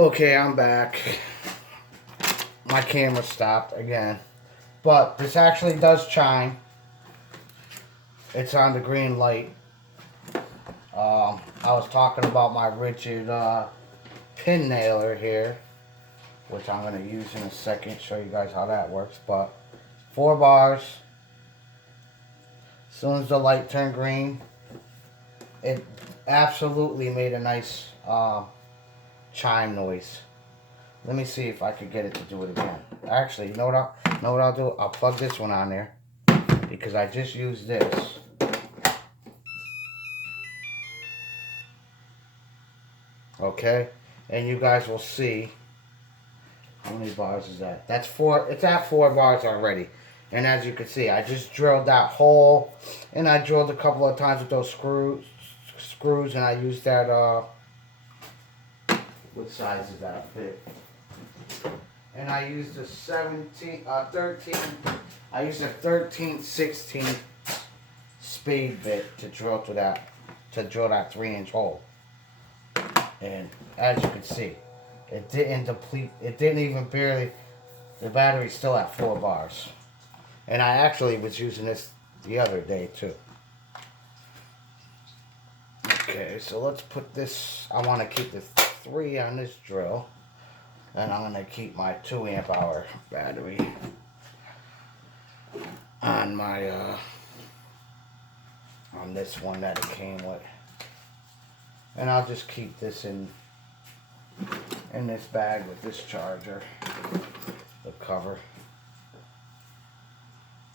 Okay, I'm back. My camera stopped again. But this actually does chime. It's on the green light. I was talking about my rigid pin nailer here, which I'm going to use in a second, show you guys how that works. But 4 bars. As soon as the light turned green, it absolutely made a nice chime noise. Let me see if I could get it to do it again. Actually, you know what I'll do? I'll plug this one on there because I just used this. Okay, and you guys will see how many bars is that. That's 4. It's at 4 bars already. And as you can see, I just drilled that hole, and I drilled a couple of times with those screws, and I used that what size is that fit? And I used a 13. I used a 13/16 spade bit to drill to that 3-inch hole. And as you can see, it didn't deplete. It didn't even barely. The battery's still at 4 bars. And I actually was using this the other day too. Okay, so let's put this. I want to keep the 3 on this drill. And I'm going to keep my 2 amp hour battery on my, on this one that it came with. And I'll just keep this in this bag with this charger, the cover.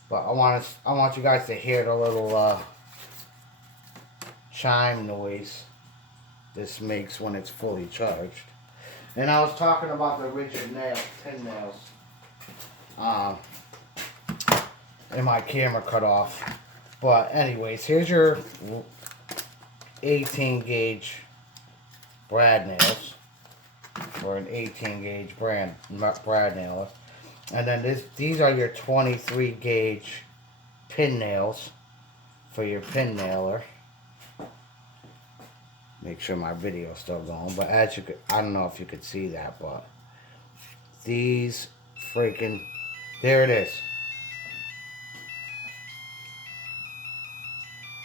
But I want you guys to hear the little, chime noise this makes when it's fully charged. And I was talking about the rigid pin nails. And my camera cut off. But anyways, here's your 18 gauge brad nails. Or an 18 gauge brad nailer. And then these are your 23 gauge pin nails for your pin nailer. Make sure my video is still going, but as you could, I don't know if you could see that, but these freaking, there it is.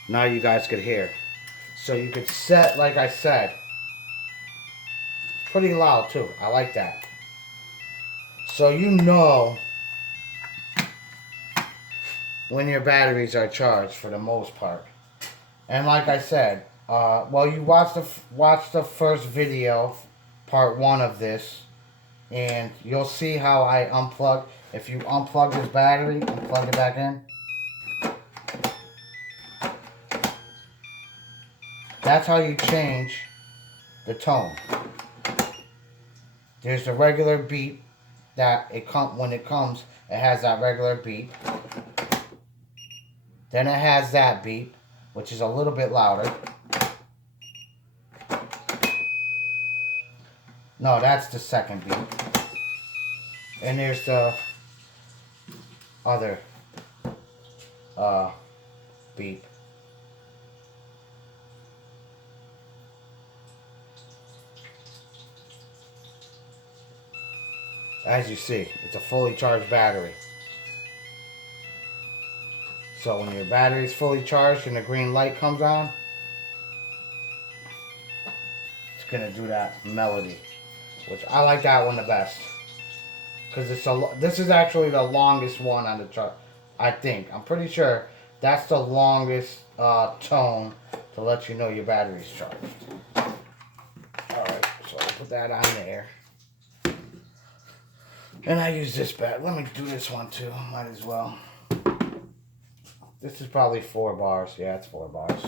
Now you guys could hear. So you could set, like I said, pretty loud too. I like that. So you know when your batteries are charged for the most part. And like I said, well, you watch the first video, part 1 of this, and you'll see how I unplug. If you unplug this battery and plug it back in, that's how you change the tone. There's the regular beat that when it comes, it has that regular beat. Then it has that beat, which is a little bit louder. No, that's the second beat. And there's the other beat. As you see, it's a fully charged battery. So when your battery is fully charged and the green light comes on, it's going to do that melody. Which I like that one the best. Because this is actually the longest one on the chart. I think. I'm pretty sure that's the longest tone to let you know your battery's charged. Alright, so I'll put that on there. And I use this bat. Let me do this one too. Might as well. This is probably 4 bars. Yeah, it's 4 bars.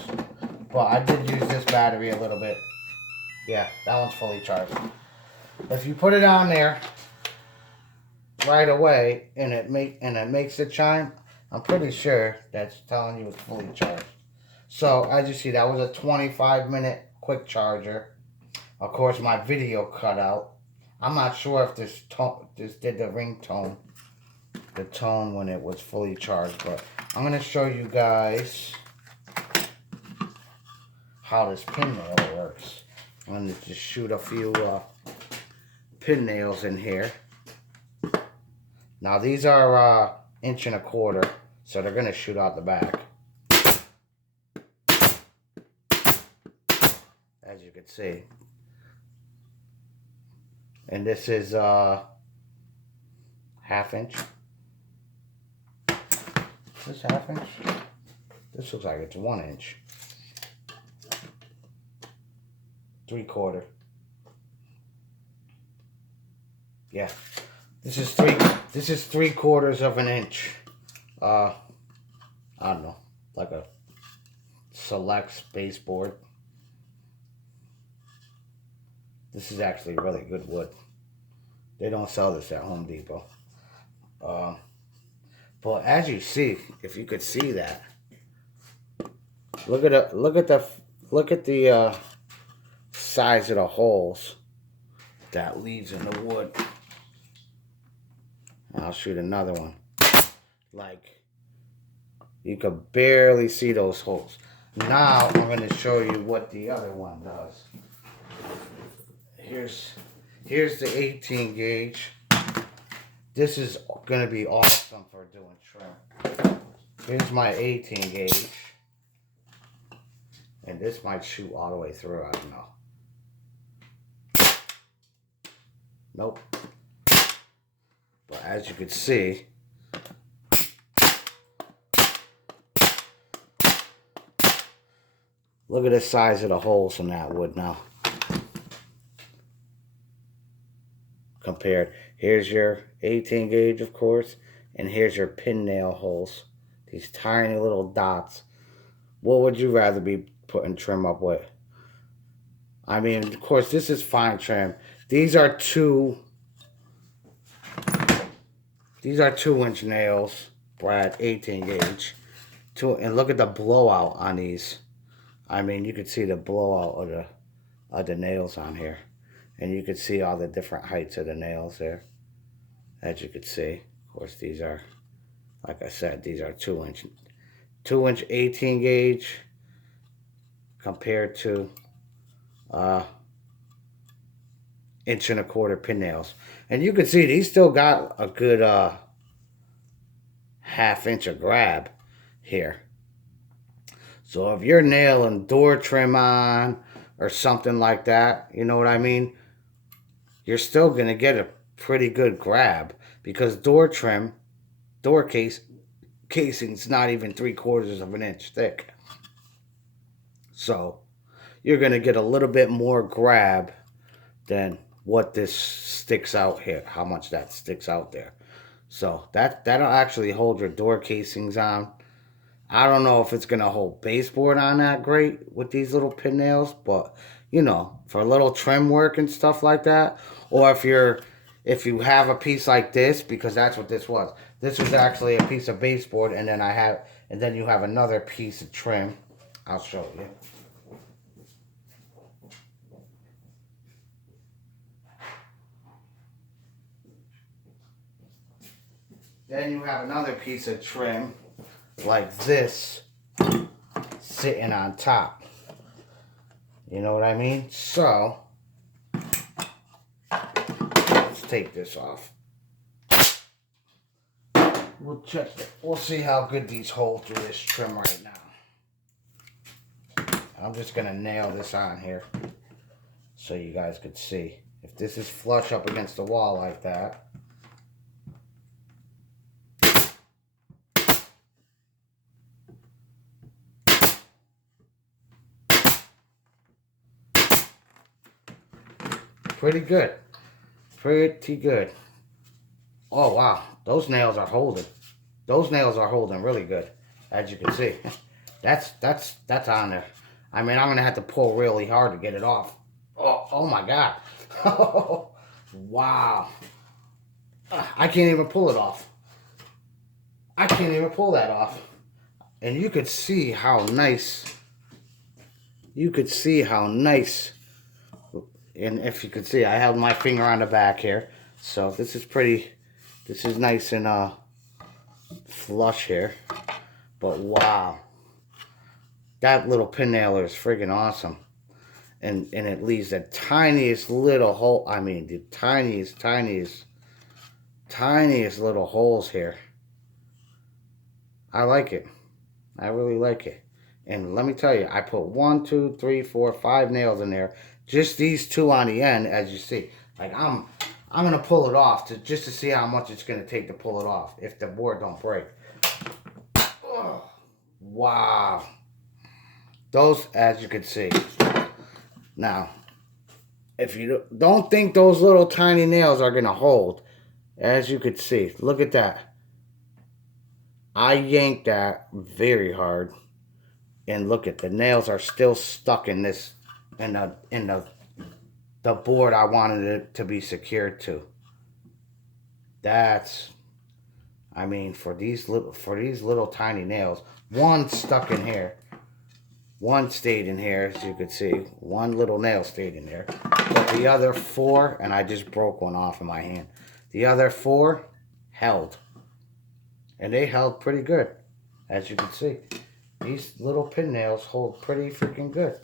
But I did use this battery a little bit. Yeah, that one's fully charged. If you put it on there right away and it makes it chime, I'm pretty sure that's telling you it's fully charged. So as you see, that was a 25-minute quick charger. Of course, my video cut out. I'm not sure if this did the ringtone, the tone when it was fully charged, but I'm gonna show you guys how this pin nailer works. I'm gonna just shoot a few pin nails in here. Now these are 1.25 inches, so they're gonna shoot out the back. As you can see. And this is 1/2 inch. Is this 1/2 inch? This looks like it's 1 inch. 3/4. Yeah. This is 3/4 of an inch. I don't know, like a Selects baseboard. This is actually really good wood. They don't sell this at Home Depot. But as you see, if you could see that, look at the size of the holes that leaves in the wood. I'll shoot another one. Like, you could barely see those holes. Now I'm going to show you what the other one does. Here's the 18 gauge. This is going to be awesome for doing trim. Here's my 18 gauge. And this might shoot all the way through, I don't know. Nope. But as you can see, look at the size of the holes in that wood now. Compared, here's your 18 gauge, of course, and here's your pin nail holes. These tiny little dots. What would you rather be putting trim up with? I mean, of course, this is fine trim. These are 2-inch nails, Brad, 18 gauge. And look at the blowout on these. I mean, you can see the blowout of the nails on here. And you can see all the different heights of the nails there. As you can see. Of course, these are, like I said, these are 2-inch 18 gauge compared to 1.25 inch pin nails. And you can see these still got a good 1/2 inch of grab here. So if you're nailing door trim on or something like that, you know what I mean? You're still going to get a pretty good grab because door casing's not even 3/4 of an inch thick. So you're going to get a little bit more grab than what this sticks out here, how much that sticks out there. So that'll actually hold your door casings on. I don't know if it's going to hold baseboard on that great with these little pin nails, but you know, for a little trim work and stuff like that, or if you have a piece like this, because that's what this was. This was actually a piece of baseboard, and then you have another piece of trim. I'll show you. Then you have another piece of trim like this sitting on top. You know what I mean? So let's take this off. We'll see how good these hold through this trim right now. I'm just gonna nail this on here so you guys could see. If this is flush up against the wall like that, pretty good. Pretty good. Oh, wow. Those nails are holding. Those nails are holding really good, as you can see. That's on there. I mean, I'm going to have to pull really hard to get it off. Oh my God. Wow. I can't even pull it off. I can't even pull that off. And you could see how nice. You could see how nice. And if you could see, I have my finger on the back here. So this is nice and flush here. But wow. That little pin nailer is friggin' awesome. And it leaves the tiniest little hole. I mean, the tiniest little holes here. I like it. I really like it. And let me tell you, I put 1, 2, 3, 4, 5 nails in there. Just these 2 on the end, as you see. Like I'm gonna pull it off just to see how much it's gonna take to pull it off if the board don't break. Oh, wow. Those, as you can see. Now, if you don't think those little tiny nails are gonna hold, as you could see, look at that. I yanked that very hard, and look at the nails are still stuck in this in the board I wanted it to be secured to. That's, I mean, for these little tiny nails, one stuck in here, one stayed in here, as you could see. One little nail stayed in there, but the other 4, and I just broke one off in my hand. The other 4 held, and they held pretty good, as you can see. These little pin nails hold pretty freaking good.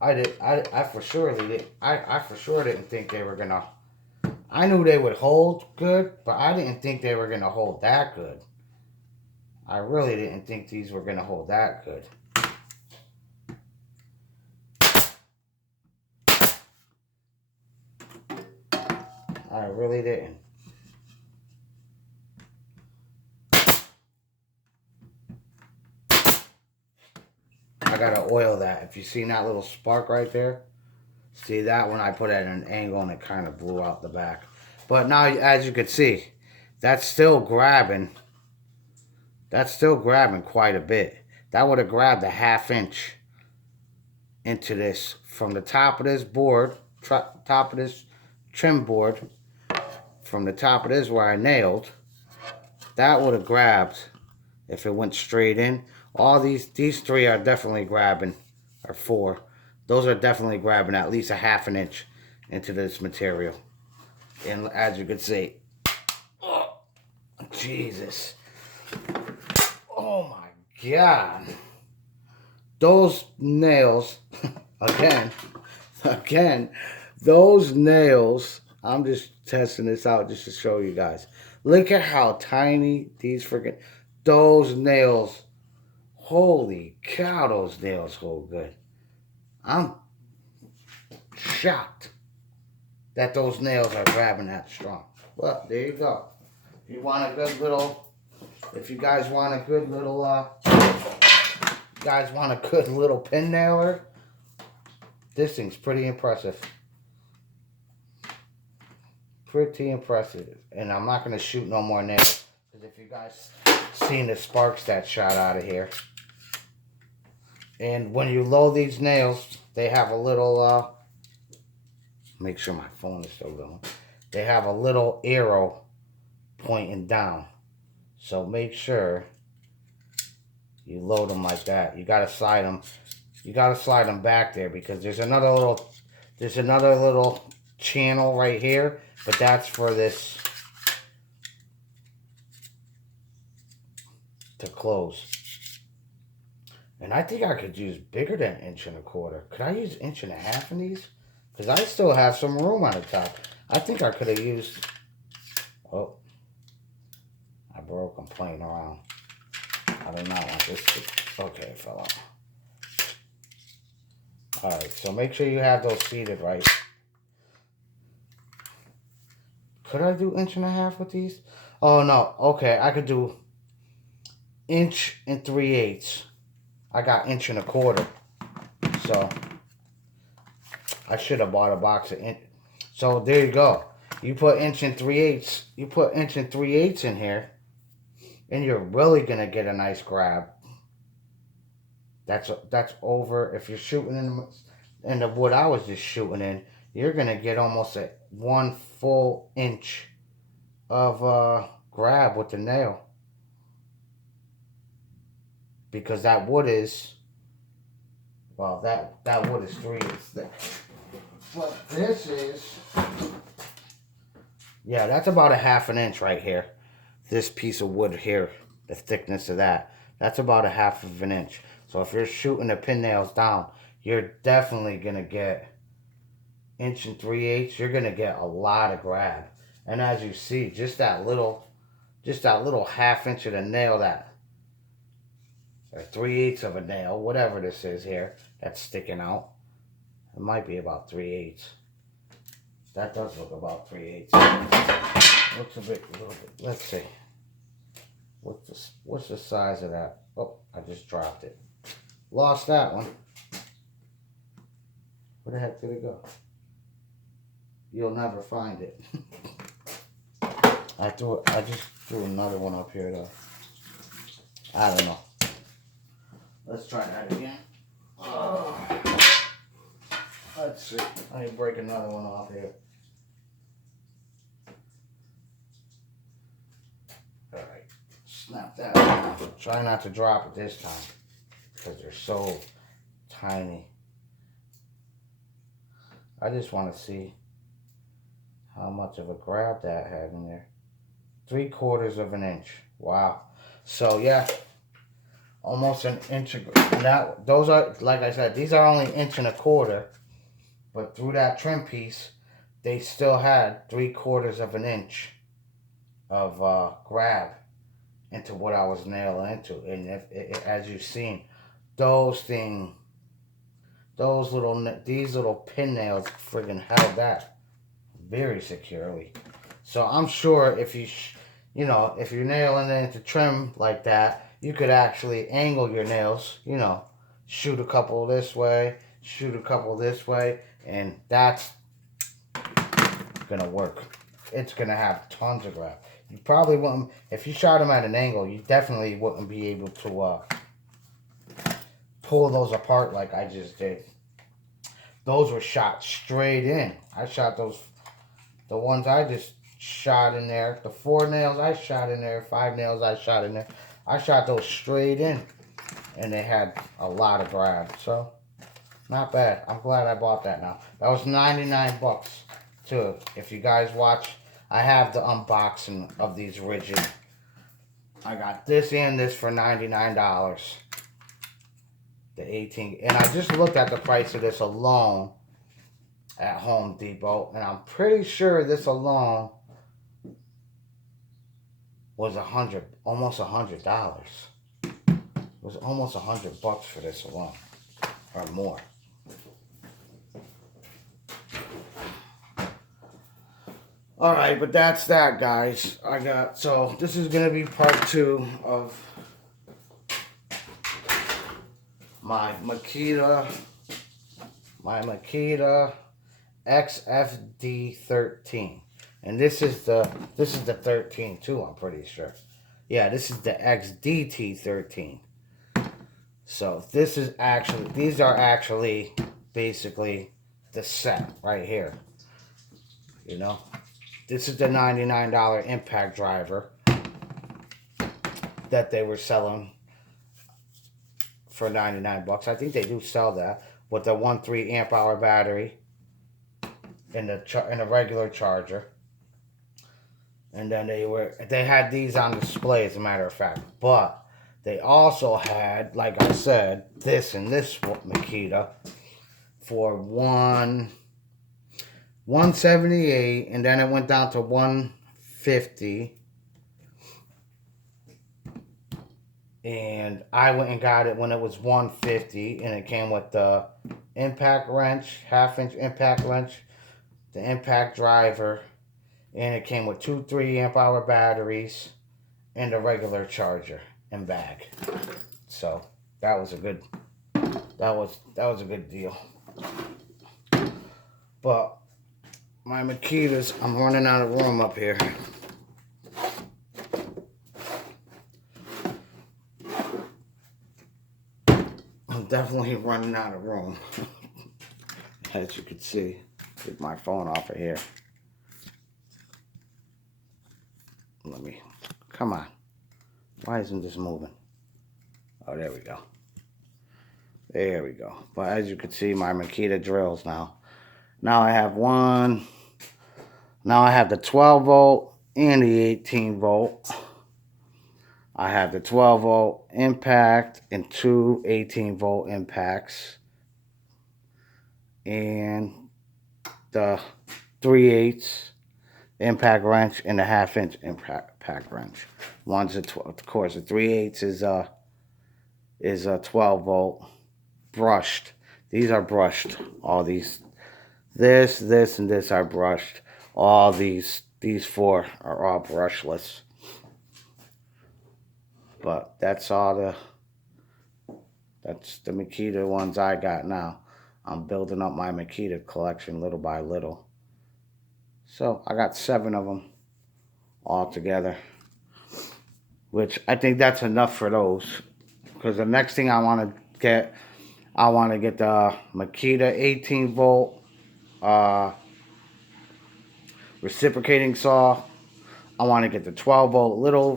I for sure didn't think they were gonna. I knew they would hold good, but I didn't think they were gonna hold that good. I really didn't think these were gonna hold that good. I really didn't. I gotta oil that. If you see that little spark right there, see that when I put it at an angle and it kind of blew out the back. But now, as you can see, that's still grabbing. That's still grabbing quite a bit. That would have grabbed a 1/2 inch into this from the top of this board, top of this trim board, from the top of this where I nailed. That would have grabbed if it went straight in. All these 3 are definitely grabbing, or 4. Those are definitely grabbing at least a 1/2 inch into this material. And as you can see, oh, Jesus. Oh my God. Those nails, again, those nails, I'm just testing this out just to show you guys. Look at how tiny those nails, holy cow, those nails hold good. I'm shocked that those nails are grabbing that strong. Well, there you go. If you want a good little, if you guys want a good little pin nailer, this thing's pretty impressive. Pretty impressive. And I'm not going to shoot no more nails, because if you guys seen the sparks that shot out of here. And when you load these nails, they have a little, make sure my phone is still going. They have a little arrow pointing down. So make sure you load them like that. You gotta slide them. You gotta slide them back there, because there's another little channel right here, but that's for this to close. And I think I could use bigger than 1.25 inches. Could I use 1.5 inches in these? Because I still have some room on the top. I think I could have used. Oh, I broke. I'm playing around. I do not want this to. Okay, it fell out. Alright, so make sure you have those seated right. Could I do 1.5 inches with these? Oh no. Okay, I could do 1 3/8 inches. I got 1.25 inches. So I should have bought a box of inch. So there you go. You put 1 3/8 inches. You put 1 3/8 inches in here, and you're really gonna get a nice grab. That's over. If you're shooting in the wood I was just shooting in, you're gonna get almost 1 full inch of grab with the nail, because that wood is, well, that wood is 3/8 thick. But this is, yeah, that's about a 1/2 inch right here. This piece of wood here, the thickness of that's about a 1/2 inch. So if you're shooting the pin nails down, you're definitely going to get 1 3/8. You're going to get a lot of grab. And as you see, just that little 1/2 inch of the nail, that, or 3/8 of a nail, whatever this is here, that's sticking out. It might be about 3/8. That does look about 3/8. Looks a little bit. Let's see. What's the size of that? Oh, I just dropped it. Lost that one. Where the heck did it go? You'll never find it. I just threw another one up here though. I don't know. Let's try that again. Oh. Let's see. I need to break another one off here. Alright. Snap that off. Try not to drop it this time, because they're so tiny. I just want to see how much of a grab that had in there. 3/4 of an inch. Wow. So yeah, almost an inch. That, those are, like I said, these are only 1 1/4 inch, but through that trim piece, they still had 3/4 of an inch of grab into what I was nailing into. And as you've seen, these little pin nails friggin' held that very securely. So I'm sure if if you're nailing it into trim like that, you could actually angle your nails, shoot a couple this way, shoot a couple this way, and that's gonna work. It's gonna have tons of grab. You probably wouldn't, if you shot them at an angle, you definitely wouldn't be able to pull those apart like I just did. Those were shot straight in. I shot those, the ones I just shot in there, the 4 nails I shot in there, 5 nails I shot in there, I shot those straight in, and they had a lot of grab. So not bad. I'm glad I bought that now. That was 99 bucks too. If you guys watch, I have the unboxing of these rigid. I got this and this for $99. The 18, and I just looked at the price of this alone at Home Depot, and I'm pretty sure this alone was almost $100. It was almost $100 for this alone, or more. All right, but that's that, guys. So this is gonna be part 2 of my Makita XFD13, and this is the 13 too. I'm pretty sure. Yeah, this is the XDT13. So these are actually basically the set right here. This is the $99 impact driver that they were selling for 99 bucks. I think they do sell that with the 1.3 amp hour battery and the regular charger. And then they had these on display, as a matter of fact. But they also had, like I said, this and this Makita for $178, and then it went down to $150. And I went and got it when it was $150, and it came with the impact wrench, 1/2 inch impact wrench, the impact driver, and it came with 2 3 amp hour batteries and a regular charger and bag. So that was a good deal. But my Makitas, I'm running out of room up here. Definitely running out of room. As you can see, get my phone off of here. Come on. Why isn't this moving? Oh, there we go. There we go. But as you can see, my Makita drills now. Now I have the 12 volt and the 18 volt. I have the 12 volt impact and two 18 volt impacts. And the 3/8 impact wrench and a 1/2 inch impact wrench. One's a of course the 3/8 is a 12 volt brushed. These are brushed. All these, this, and this are brushed. All these four are all brushless. But that's the Makita ones I got now. I'm building up my Makita collection little by little. So I got 7 of them all together, which I think that's enough for those. Because the next thing I want to get the Makita 18 volt reciprocating saw. I want to get the 12 volt little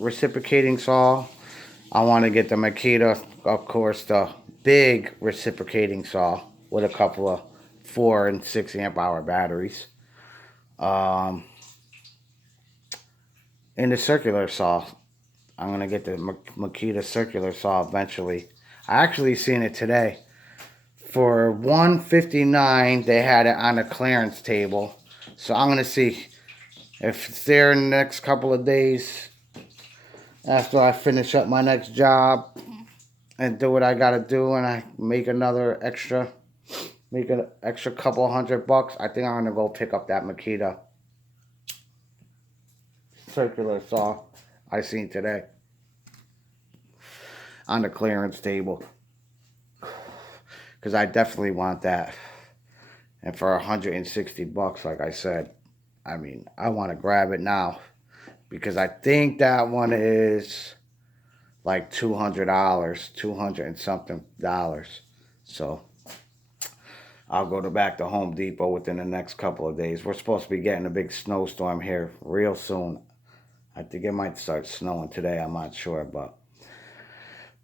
reciprocating saw. I want to get the Makita, of course, the big reciprocating saw with a couple of 4 and 6 amp hour batteries. And the circular saw. I'm going to get the Makita circular saw eventually. I actually seen it today. For $159, they had it on a clearance table. So I'm going to see if it's there in the next couple of days. After I finish up my next job and do what I got to do, and I make an extra couple $100, I think I'm going to go pick up that Makita circular saw I seen today on the clearance table, because I definitely want that. And for $160, like I said, I mean, I want to grab it now, because I think that one is like $200, 200 and something dollars. So I'll go back to Home Depot within the next couple of days. We're supposed to be getting a big snowstorm here real soon. I think it might start snowing today. I'm not sure, but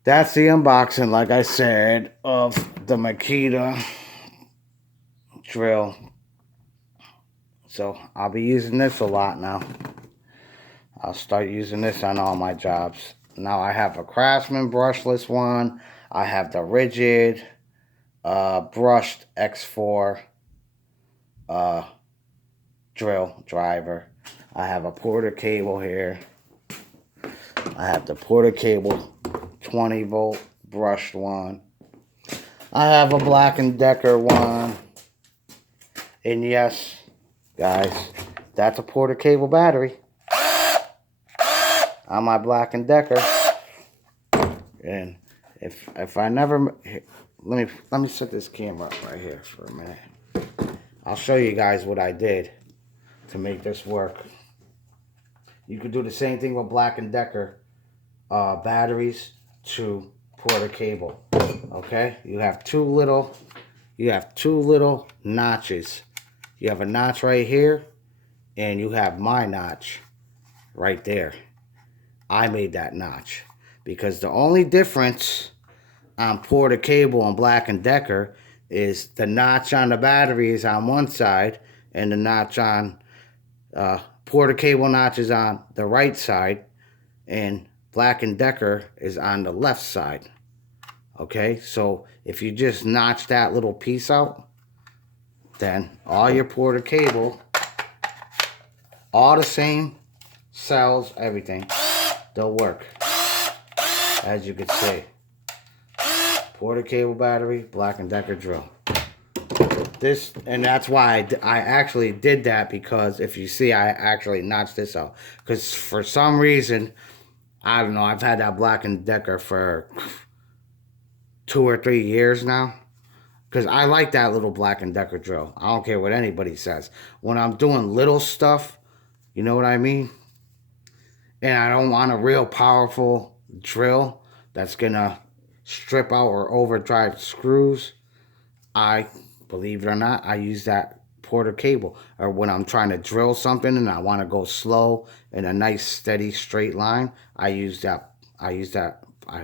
that's the unboxing, like I said, of the Makita drill. So I'll be using this a lot now. I'll start using this on all my jobs. Now I have a Craftsman brushless one. I have the rigid brushed X4 drill driver. I have a Porter cable here. I have the Porter cable 20 volt brushed one. I have a Black & Decker one. And yes, guys, that's a Porter cable battery on my Black & Decker. And if I never, let me set this camera up right here for a minute. I'll show you guys what I did to make this work. You could do the same thing with Black & Decker batteries to Porter cable. Okay, you have two little notches. You have a notch right here, and you have my notch right there. I made that notch because the only difference on Porter cable and Black & Decker is the notch on the battery is on one side, and the notch on Porter cable notch is on the right side, and Black & Decker is on the left side. Okay, so if you just notch that little piece out, then all your Porter cable, all the same cells, everything, they'll work. As you can see, Porter cable battery, Black & Decker drill. This, and that's why I actually did that, because if you see, I actually notched this out. Because for some reason, I don't know, I've had that Black & Decker for 2 or 3 years now. Because I like that little Black & Decker drill. I don't care what anybody says. When I'm doing little stuff, you know what I mean? And I don't want a real powerful drill that's going to strip out or overdrive screws, believe it or not, I use that Porter cable. Or when I'm trying to drill something and I want to go slow in a nice, steady, straight line, I use that, I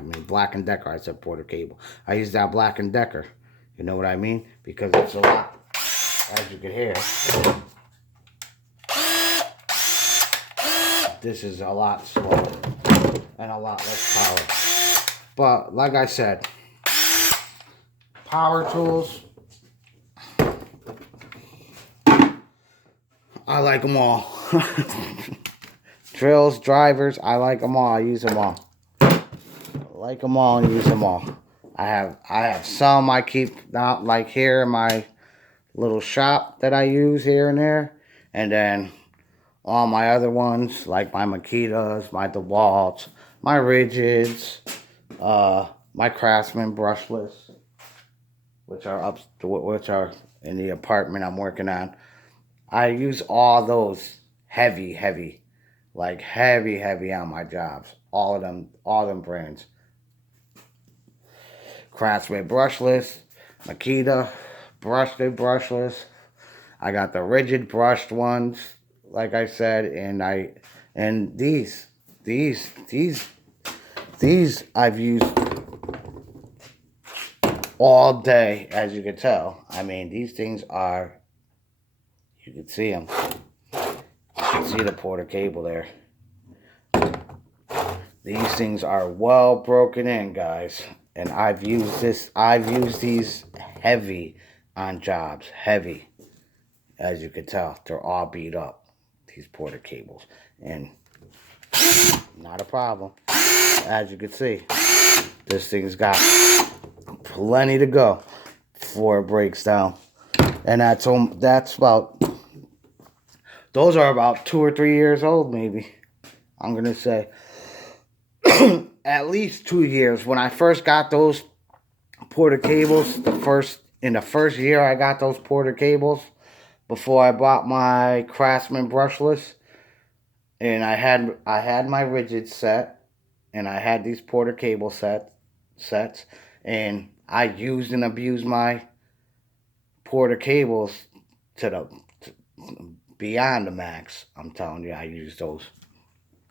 mean, Black & Decker, I said Porter cable. I use that Black & Decker. You know what I mean? Because it's a lot, as you can hear. This is a lot slower. and a lot less power. But like I said, power tools, I like them all. Drills, drivers, I like them all. I use them all. I like them all and use them all. I have some I keep not like here in my little shop that I use here and there, and then all my other ones like my Makitas, my DeWalt's, my Rigids, my Craftsman brushless, which are in the apartment I'm working on. I use all those heavy, like heavy on my jobs. All them brands. Craftsman brushless, Makita brushless. I got the rigid brushed ones, like I said, and these I've used all day, as you can tell. I mean, these things are, you can see them. You can see the Porter cable there. These things are well broken in, guys. And I've used these heavy on jobs. Heavy. As you can tell, they're all beat up. These Porter cables. And not a problem. As you can see, this thing's got plenty to go before it breaks down. And that's about, those are about 2 or 3 years old, maybe. I'm going to say at least 2 years. When I first got those Porter cables, in the first year I got those Porter cables, before I bought my Craftsman brushless, and I had my rigid set, and I had these Porter cable sets, and I used and abused my Porter cables to beyond the max. I'm telling you, I used those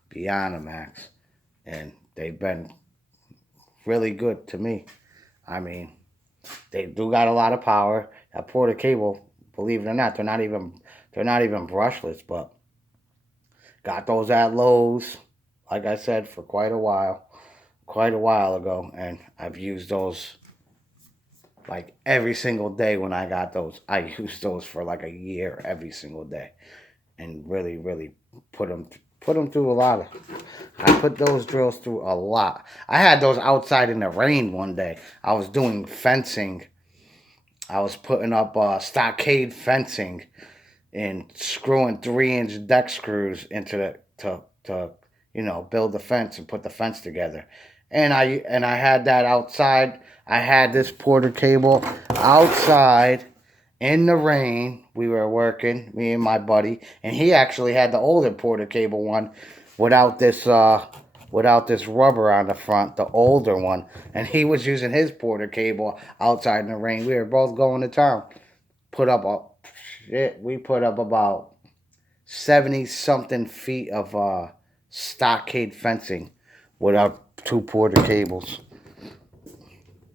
beyond the max, and they've been really good to me. I mean, they do got a lot of power. That Porter cable, believe it or not, they're not even brushless, but got those at Lowe's, like I said, for quite a while ago, and I've used those like every single day. When I got those, I used those for like a year every single day, and really put them through a lot. I put those drills through a lot. I had those outside in the rain one day. I was doing fencing. I was putting up stockade fencing and screwing 3-inch deck screws into to build the fence and put the fence together. And I had that outside. I had this Porter cable outside in the rain. We were working, me and my buddy, and he actually had the older Porter cable one without this rubber on the front, the older one, and he was using his Porter cable outside in the rain. We were both going to town. We put up about 70-something feet of stockade fencing with our 2 Porter cables.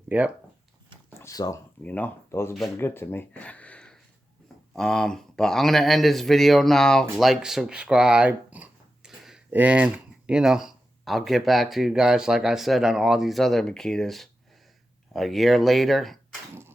Yep. So, those have been good to me. But I'm going to end this video now. Like, subscribe. And, I'll get back to you guys, like I said, on all these other Makitas. A year later,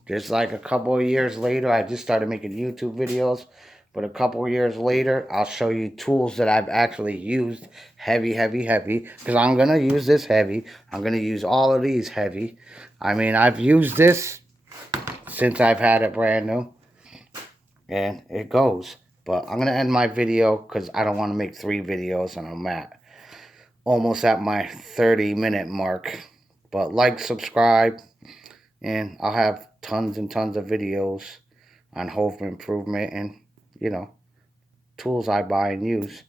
just like a couple of years later, I just started making YouTube videos. But a couple of years later, I'll show you tools that I've actually used heavy. Because I'm going to use this heavy. I'm going to use all of these heavy. I mean, I've used this since I've had it brand new. And it goes. But I'm going to end my video because I don't want to make 3 videos. And I'm almost at my 30-minute mark. But like, subscribe. And I'll have tons and tons of videos on home improvement and tools I buy and use.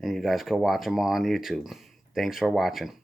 And you guys can watch them all on YouTube. Thanks for watching.